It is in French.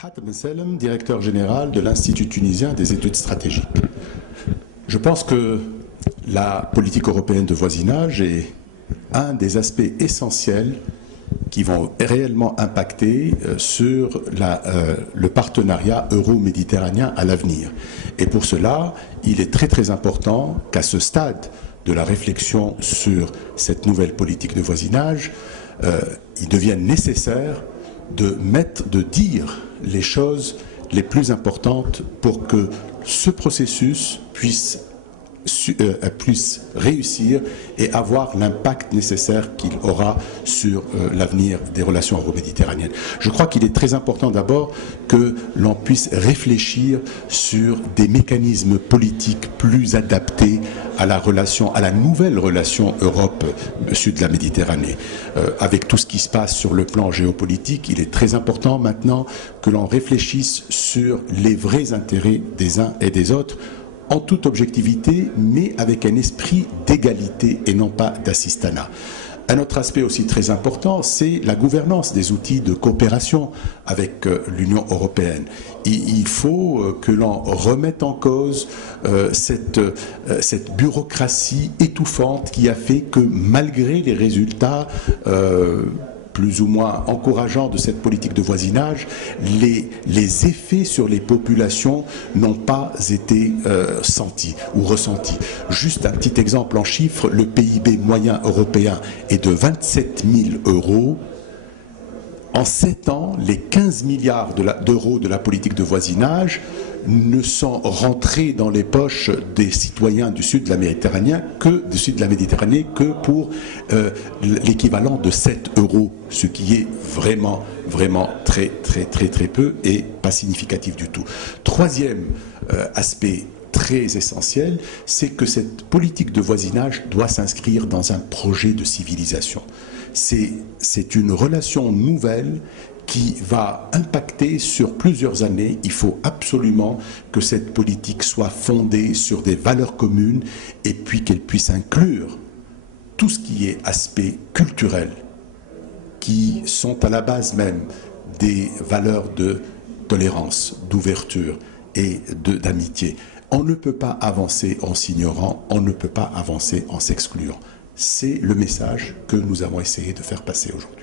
Hatem Ben Salem, directeur général de l'Institut tunisien des études stratégiques. Je pense que la politique européenne de voisinage est un des aspects essentiels qui vont réellement impacter sur le partenariat euro-méditerranéen à l'avenir. Et pour cela, il est très important qu'à ce stade de la réflexion sur cette nouvelle politique de voisinage, il devienne nécessaire de dire les choses les plus importantes pour que ce processus puisse réussir et avoir l'impact nécessaire qu'il aura sur l'avenir des relations euro-méditerranéennes. Je crois qu'il est très important d'abord que l'on puisse réfléchir sur des mécanismes politiques plus adaptés à la nouvelle relation Europe-Sud de la Méditerranée. Avec tout ce qui se passe sur le plan géopolitique, il est très important maintenant que l'on réfléchisse sur les vrais intérêts des uns et des autres, en toute objectivité, mais avec un esprit d'égalité et non pas d'assistanat. Un autre aspect aussi très important, c'est la gouvernance des outils de coopération avec l'Union européenne. Il faut que l'on remette en cause cette bureaucratie étouffante qui a fait que malgré les résultats plus ou moins encourageants de cette politique de voisinage, les effets sur les populations n'ont pas été sentis ou ressentis. Juste un petit exemple en chiffres, le PIB moyen européen est de 27 000 €. En 7 ans, les 15 milliards d'euros de la politique de voisinage ne sont rentrés dans les poches des citoyens du sud de la Méditerranée que pour l'équivalent de 7 €, ce qui est vraiment très peu et pas significatif du tout. Troisième aspect très essentiel, c'est que cette politique de voisinage doit s'inscrire dans un projet de civilisation. C'est une relation nouvelle qui va impacter sur plusieurs années. Il faut absolument que cette politique soit fondée sur des valeurs communes et puis qu'elle puisse inclure tout ce qui est aspect culturel, qui sont à la base même des valeurs de tolérance, d'ouverture et d'amitié. On ne peut pas avancer en s'ignorant, on ne peut pas avancer en s'excluant. C'est le message que nous avons essayé de faire passer aujourd'hui.